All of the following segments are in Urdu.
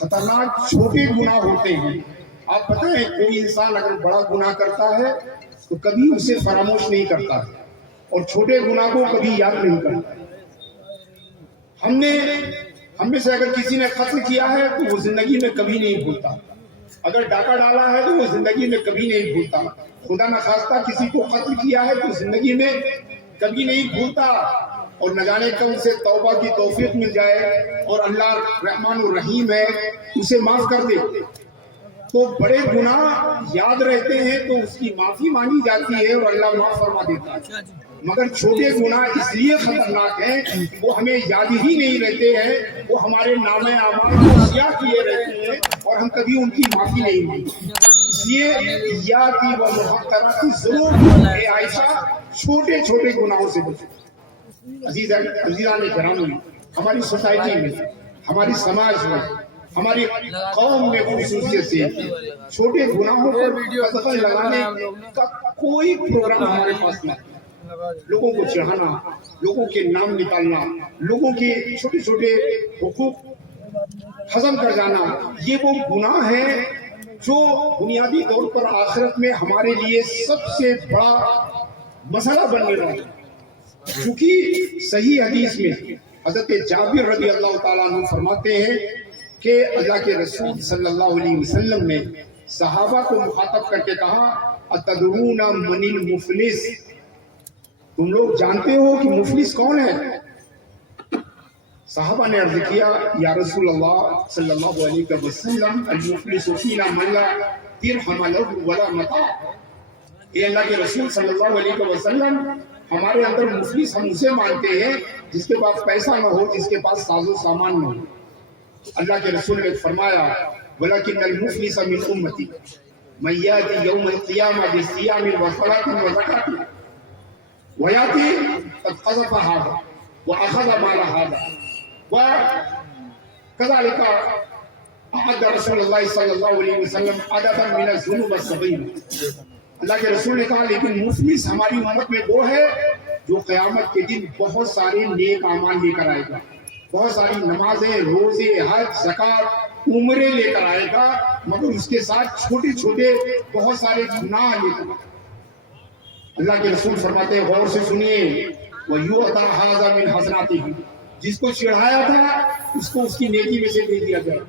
خطرناک چھوٹے گناہ ہوتے ہیں. آپ بتائیں کوئی انسان اگر بڑا گناہ کرتا ہے تو کبھی اسے فراموش نہیں کرتا اور چھوٹے گناہ کو کبھی یاد نہیں کرتا. ہم میں سے اگر کسی نے قتل کیا ہے تو وہ زندگی میں کبھی نہیں بھولتا. اگر ڈاکہ ڈالا ہے تو وہ زندگی میں کبھی نہیں بھولتا. خدا نخواستہ کسی کو قتل کیا ہے تو زندگی میں کبھی نہیں بھولتا. اور نہ جانے کب اسے توبہ کی توفیق مل جائے اور اللہ رحمان الرحیم ہے اسے معاف کر دے. تو بڑے گناہ یاد رہتے ہیں تو اس کی معافی مانگی جاتی ہے اور اللہ معاف فرما دیتا ہے. مگر چھوٹے گناہ اس لیے خطرناک ہیں وہ ہمیں یاد ہی نہیں رہتے ہیں, وہ ہمارے نامہ اعمال کو سیاہ کیے رہتے ہیں اور ہم کبھی ان کی معافی نہیں مانگتے. اس لیے یادی و محقراتی ضرور اے عائشہ چھوٹے چھوٹے گناہوں سے بچو. عزیزان کرام, ہماری سوسائٹی میں, ہماری سماج میں, ہماری قوم میں خصوصیت سے چھوٹے گناہوں پر قدغن لگانے کا کوئی پروگرام ہمارے پاس نہیں. لوگوں کو چڑھانا, لوگوں کے نام نکالنا, لوگوں کے چھوٹے چھوٹے حقوق ہضم کر جانا, یہ وہ گناہ ہیں جو بنیادی طور پر آخرت میں ہمارے لیے سب سے بڑا مسئلہ بننے والا ہے. چونکہ صحیح حدیث میں حضرت جابر رضی اللہ تعالیٰ عنہ فرماتے ہیں کہ اللہ کے رسول صلی اللہ علیہ وسلم نے صحابہ کو مخاطب کر کے کہا اتدرون من المفلس, تم لوگ جانتے ہو کہ مفلس کون ہے؟ صحابہ نے عرض کیا یا رسول اللہ صلی اللہ علیہ وسلم المفلس فینا من لا درہم له ولا متاع. اے اللہ کے رسول صلی اللہ علیہ وسلم, ہمارے اندر مفلس ہم اسے مانتے ہیں جس کے پاس پیسہ نہ ہو, جس کے پاس ساز و سامان نہ ہو. اللہ کے رسول نے فرمایا ولکن المفلس من امتی من یاتی یوم القیامہ بصیام وصلاۃ وزکاۃ ویاتی قد قذف هذا واخذ مال هذا وكذلك اعد رسول اللہ صلی اللہ علیہ وسلم عددا من الذنوب الصغیرہ. اللہ کے رسول نے کہا لیکن مفلس ہماری امت میں وہ ہے جو قیامت کے دن بہت سارے نیک اعمال لے کر آئے گا, بہت ساری نمازیں, روزے, حج, زکات, عمرے لے کر آئے گا, مگر اس کے ساتھ چھوٹے چھوٹے بہت سارے گناہ لے کر. اللہ کے رسول فرماتے ہیں غور سے سنیے وَيُؤْتَى هَذَا مِنْ حَسَنَاتِهِ, جس کو چڑھایا تھا اس کو اس کی نیکی میں سے دے دیا جائے.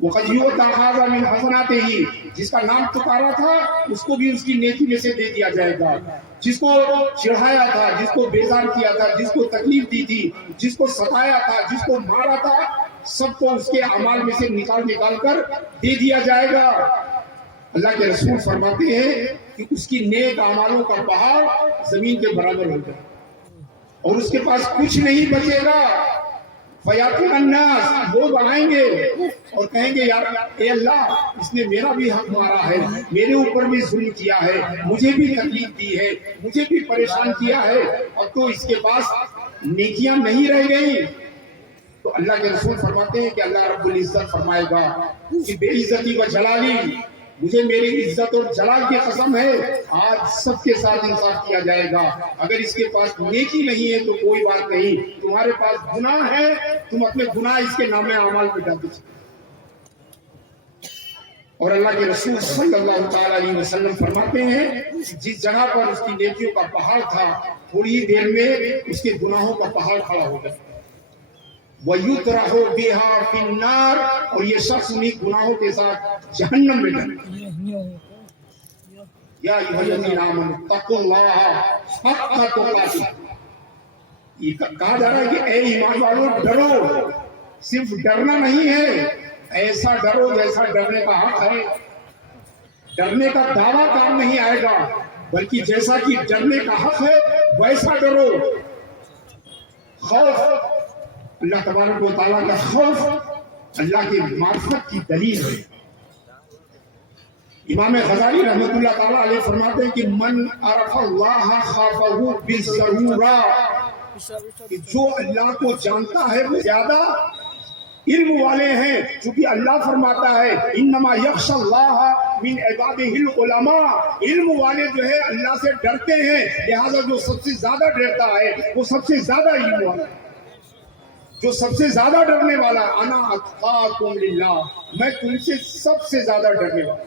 وَقَدْ يُؤْتَى هَذَا مِنْ حَسَنَاتِهِ, جس کا نام پکارا تھا اس کو بھی اس کی نیکی میں سے دے دیا جائے گا. جس کو چڑھایا تھا, جس کو بیزار کیا تھا, جس کو تکلیف دی تھی, جس کو ستایا تھا, جس کو مارا تھا, سب کو اس کے اعمال میں سے نکال کر دے دیا جائے گا. اللہ کے رسول فرماتے ہیں کہ اس کی نیک اعمالوں کا پہاڑ زمین کے برابر ہوگا اور اس کے پاس کچھ نہیں بچے گا. فیاتون الناس, لوگ آئیں گے اور کہیں گے یار اے اللہ اس نے میرا بھی حق مارا ہے, میرے اوپر بھی ظلم کیا ہے, مجھے بھی تکلیف دی ہے, مجھے بھی پریشان کیا ہے, اور تو اس کے پاس نیکیاں نہیں رہ گئی. تو اللہ کے رسول فرماتے ہیں کہ اللہ رب العزت فرمائے گا کہ بے عزتی و جلالی, مجھے میری عزت اور جلال کی قسم ہے آج سب کے ساتھ انصاف کیا جائے گا. اگر اس کے پاس نیکی نہیں ہے تو کوئی بات نہیں, تمہارے پاس گناہ ہے, تم اپنے گناہ اس کے نام اعمال میں ڈال دیجیے. اور اللہ کے رسول صلی اللہ تعالی علیہ وسلم فرماتے ہیں جس جگہ پر اس کی نیکیوں کا پہاڑ تھا تھوڑی ہی دیر میں اس کے گناہوں کا پہاڑ کھڑا ہو گیا. وَيُطْرَحُ بِهَا فِي النَّارِ, اور یہ شخص انہیں گناہوں کے ساتھ جہنم میں ڈالے. یا ایھا الذین آمنوا اتقوا اللہ حق تقاتہ, یہ کہا جا رہا ہے کہ اے ایمان والوں ڈرو, صرف ڈرنا نہیں ہے, ایسا ڈرو جیسا ڈرنے کا حق ہے. ڈرنے کا دعویٰ کام نہیں آئے گا, بلکہ جیسا کہ ڈرنے کا حق ہے ویسا ڈرو. خوف, اللہ تبارک و تعالیٰ کا خوف اللہ کی معرفت کی دلیل ہے. امام غزالی رحمۃ اللہ تعالیٰ علیہ فرماتے ہیں کہ من عرف اللہ خافہ بالضرورہ, کہ جو اللہ کو جانتا ہے وہ زیادہ علم والے ہیں, چونکہ اللہ فرماتا ہے انما یخشی اللہ من عبادہ العلماء, علم والے جو ہے اللہ سے ڈرتے ہیں, لہذا جو سب سے زیادہ ڈرتا ہے وہ سب سے زیادہ علم والا ہے. جو سب سے زیادہ ڈرنے والا انا اتقاکم للہ، میں تم سے سب سے زیادہ ڈرنے والا۔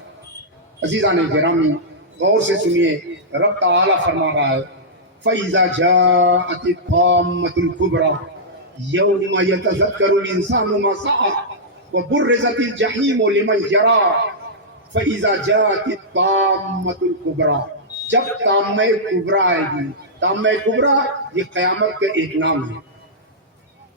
عزیزان گرامی غور سے سنیے، رب تعالی فرما رہا ہے فَإِذَا جَاءَتِ الطَّامَّةُ الْكُبْرَى يَوْمَ يَتَذَكَّرُ الْإِنسَانُ مَا سَعَىٰ وَبُرِّزَتِ الْجَحِيمُ لِمَنْ يَرَىٰ فَإِذَا جَاءَتِ الطَّامَّةُ الْكُبْرَى، جب طامہ کبریٰ آئے گی۔ طامہ کبریٰ یہ قیامت کا ایک نام ہے۔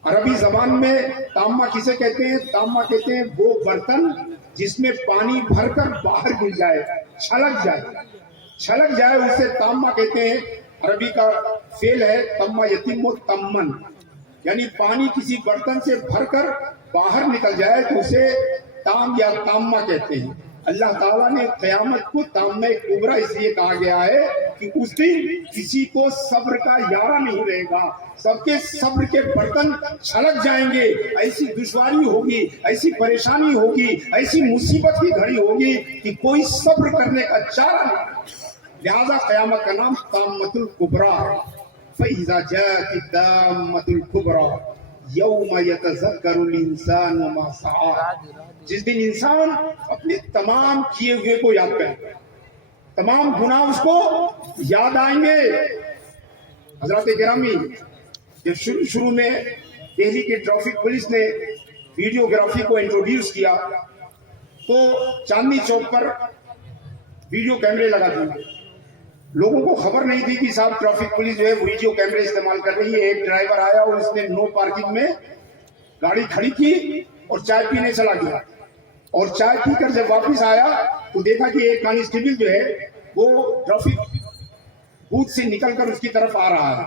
عربی زبان میں طامہ کسے کہتے ہیں؟ طامہ کہتے ہیں وہ برتن جس میں پانی بھر کر باہر گر جائے، چھلک جائے اسے طامہ کہتے ہیں۔ عربی کا فعل ہے تم یتم تمن، یعنی پانی کسی برتن سے بھر کر باہر نکل جائے تو اسے تام یا طامہ کہتے ہیں۔ اللہ تعالیٰ نے قیامت کو طامہ کبریٰ اس لیے کہا گیا ہے کہ اس دن کسی کو صبر کا یارہ نہیں رہے گا، سب کے صبر کے برتن چھلک جائیں گے، ایسی دشواری ہوگی، ایسی پریشانی ہوگی، ایسی مصیبت کی گھڑی ہوگی کہ کوئی صبر کرنے کا چارہ نہیں۔ لہذا قیامت کا نام طامۃ الکبریٰ، فَإِذَا جَاءَتِ الطَّامَّةُ الْكُبْرَى يَوْمَ يَتَذَكَّرُ الْإِنسَانُ مَا سَعَىٰ، جس دن انسان اپنے تمام کیے ہوئے کو یاد کرے گا، تمام گناہ اس کو یاد آئیں گے۔ حضرات گرامی، جب شروع میں دہلی کی ٹریفک پولیس نے ویڈیوگرافی کو انٹروڈیوس کیا تو چاندنی چوک پر ویڈیو کیمرے لگا دیے۔ لوگوں کو خبر نہیں تھی کہ صاحب ٹریفک پولیس جو ہے ویڈیو کیمرے استعمال کر رہی ہے۔ ایک ڈرائیور آیا اور اس نے نو پارکنگ میں گاڑی کھڑی کی اور چائے پینے چلا گیا، اور چائے پی کر جب واپس آیا تو دیکھا کہ ایک کانسٹیبل جو ہے وہ ٹریفک بوتھ سے نکل کر اس کی طرف آ رہا ہے۔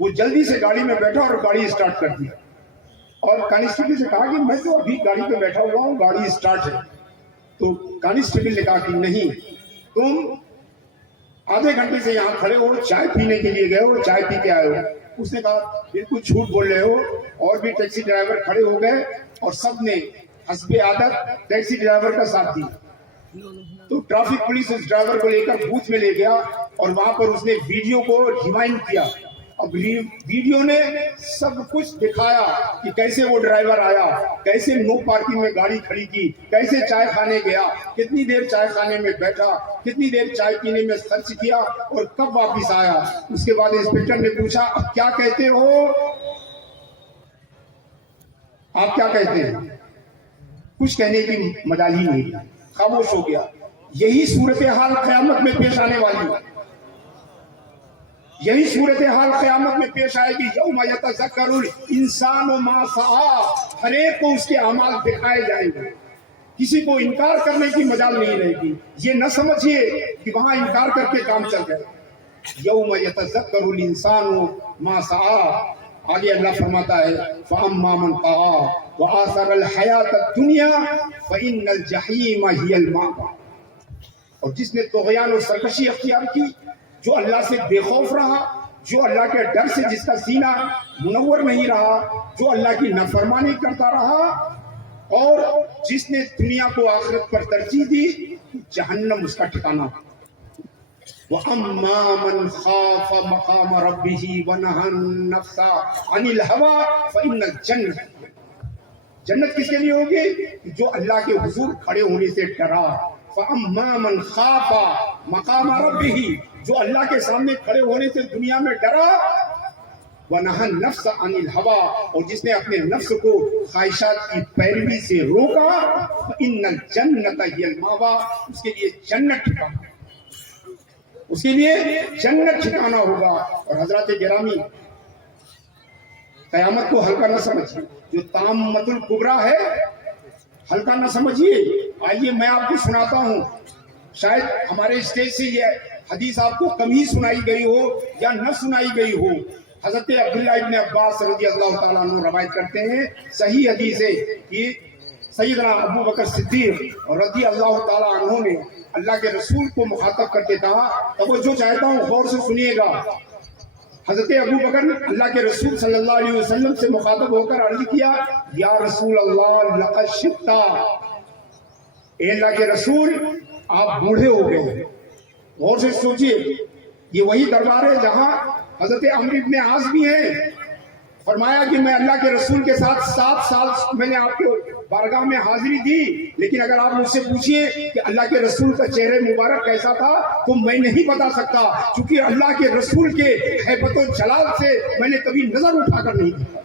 وہ جلدی سے گاڑی میں بیٹھا اور گاڑی اسٹارٹ کر دی، اور کانسٹیبل سے کہا کہ میں تو ابھی گاڑی پہ بیٹھا ہوا ہوں، گاڑی اسٹارٹ ہے۔ تو کانسٹیبل نے کہا کہ نہیں، تم آدھے گھنٹے سے یہاں کھڑے ہو، چائے پینے کے لیے گئے ہو، چائے پی کے آئے ہو۔ اس نے کہا بالکل جھوٹ بول رہے ہو، اور بھی ٹیکسی ڈرائیور کھڑے ہو گئے اور سب نے حسب عادت ٹیکسی ڈرائیور کا ساتھ دیا۔ تو ٹریفک پولیس اس ڈرائیور کو لے کر بوتھ میں لے گیا اور وہاں پر اس نے ویڈیو کو ریوائنڈ کیا۔ اب ویڈیو نے سب کچھ دکھایا کہ کیسے وہ ڈرائیور آیا، کیسے نو پارکنگ میں گاڑی کھڑی کی، کیسے چائے کھانے گیا، کتنی دیر چائے کھانے میں بیٹھا، کتنی دیر چائے پینے میں خرچ کیا اور کب واپس آیا۔ اس کے بعد انسپکٹر نے پوچھا اب کیا کہتے ہو، آپ کیا کہتے ہیں؟ کچھ کہنے کی مجال ہی نہیں، خاموش ہو گیا۔ یہی صورتحال قیامت میں پیش آنے والی ہے، یہی صورتحال قیامت میں پیش آئے گی۔ یوم یتذکر الانسان ما سعیٰ، ہر ایک کو اس کے اعمال دکھائے جائیں گے، کسی کو انکار کرنے کی مجال نہیں رہے گی۔ یہ نہ سمجھیے کہ وہاں انکار کر کے کام چل گئے۔ یوم یتذکر الانسان ما سعیٰ، آگے اللہ فرماتا ہے فَأَمَّا مَنْ طَغَىٰ وَآثَرَ الْحَيَاةَ الدُّنْيَا فَإِنَّ الْجَحِيمَ هِيَ الْمَأْوَىٰ، اور جس نے طغیان اور سرکشی اختیار کی، جو اللہ سے بے خوف رہا، جو اللہ کے ڈر سے جس کا سینہ منور نہیں رہا، جو اللہ کی نافرمانی کرتا رہا، اور جس نے دنیا کو آخرت پر ترجیح دی، جہنم اس کا ٹھکانہ۔ وَأَمَّا مَنْ خَافَ مَقَامَ رَبِّهِ وَنَهَى النَّفْسَ عَنِ الْهَوَىٰ فَإِنَّ الْجَنَّةَ، جنت کس کے لیے ہوگی؟ جو اللہ کے حضور کھڑے ہونے سے ڈرا۔ فَأَمَّا مَنْ خَافَ مَقَامَ رَبِّهِ، جو اللہ کے سامنے کھڑے ہونے سے دنیا میں ڈرا، وَنَهَى النَّفْسَ عَنِ الْهَوَىٰ، اور جس نے اپنے نفس کو خواہشات کی پیروی سے روکا، فَإِنَّ الْجَنَّةَ هِيَ الْمَأْوَىٰ، اس کے لیے جنت ٹھکانہ، اس کے لیے جنت ٹھکانہ ہوگا۔ اور حضرات گرامی، قیامت کو ہلکا نہ سمجھیے، جو طامۃ الکبریٰ ہے ہلکا نہ سمجھیے۔ آئیے میں آپ کو سناتا ہوں، شاید ہمارے اسٹیج سے یہ حدیث آپ کو کم ہی سنائی گئی ہو یا نہ سنائی گئی ہو۔ حضرت عبداللہ ابن عباس رضی اللہ تعالیٰ عنہ روایت کرتے ہیں، صحیح حدیث ہے کہ سیدنا ابو بکر صدیق رضی اللہ تعالیٰ عنہ نے اللہ کے رسول کو مخاطب کرتے کہا، توجہ چاہتا ہوں غور سے سنیے گا۔ حضرت ابو بکر نے اللہ کے رسول صلی اللہ علیہ وسلم سے مخاطب ہو کر عرض کیا، یا رسول اللہ لقد شبت، اے اللہ کے رسول آپ بوڑھے ہو گئے۔ غور سے سوچئے، یہ وہی دربار ہے جہاں حضرت عمرو بن عاص بھی ہیں، فرمایا کہ میں اللہ کے رسول کے ساتھ 7 سال میں نے آپ کے بارگاہ میں حاضری دی، لیکن اگر آپ مجھ سے پوچھیے کہ اللہ کے رسول کا چہرہ مبارک کیسا تھا تو میں نہیں بتا سکتا، کیونکہ اللہ کے رسول کے ہیبت و جلال سے میں نے کبھی نظر اٹھا کر نہیں دیکھا۔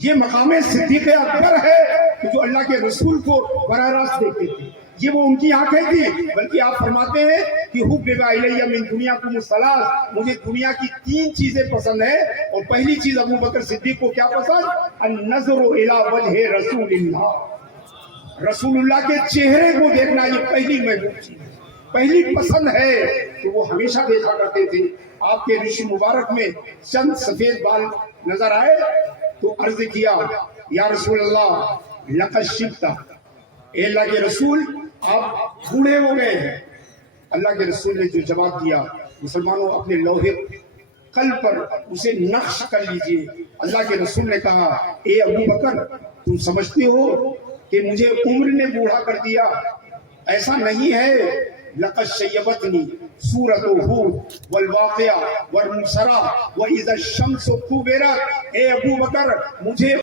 یہ مقام صدیق اکبر ہے کہ جو اللہ کے رسول کو براہ راست دیکھتے تھے، یہ وہ ان کی آنکھیں تھی۔ بلکہ آپ فرماتے ہیں کہ حبب الیہ من دنیاکم الثلاث، مجھے دنیا کی 3 چیزیں پسند ہیں، اور پہلی چیز ابو بکر صدیق کو کیا پسند؟ النظر الی وجہ رسول اللہ، رسول اللہ کے چہرے کو دیکھنا، یہ پہلی محبوب چیز، پہلی پسند ہے کہ وہ ہمیشہ دیکھا کرتے تھے۔ آپ کے ریش مبارک میں چند سفید بال نظر آئے تو عرض کیا یا رسول اللہ لقد شبت، اے اللہ کے رسول آپ بوڑھے ہو گئے ہیں۔ اللہ کے رسول نے جو جواب دیا، مسلمانوں اپنے لوہے قلب پر اسے نقش کر لیجئے۔ اللہ کے رسول نے کہا اے ابو بکر تم سمجھتے ہو کہ مجھے عمر نے بوڑھا کر دیا؟ ایسا نہیں ہے، لقد شیبتنی سورۃ ہود والواقعہ والمنصرہ وإذا الشمس کورت، اے ابو بکر مجھے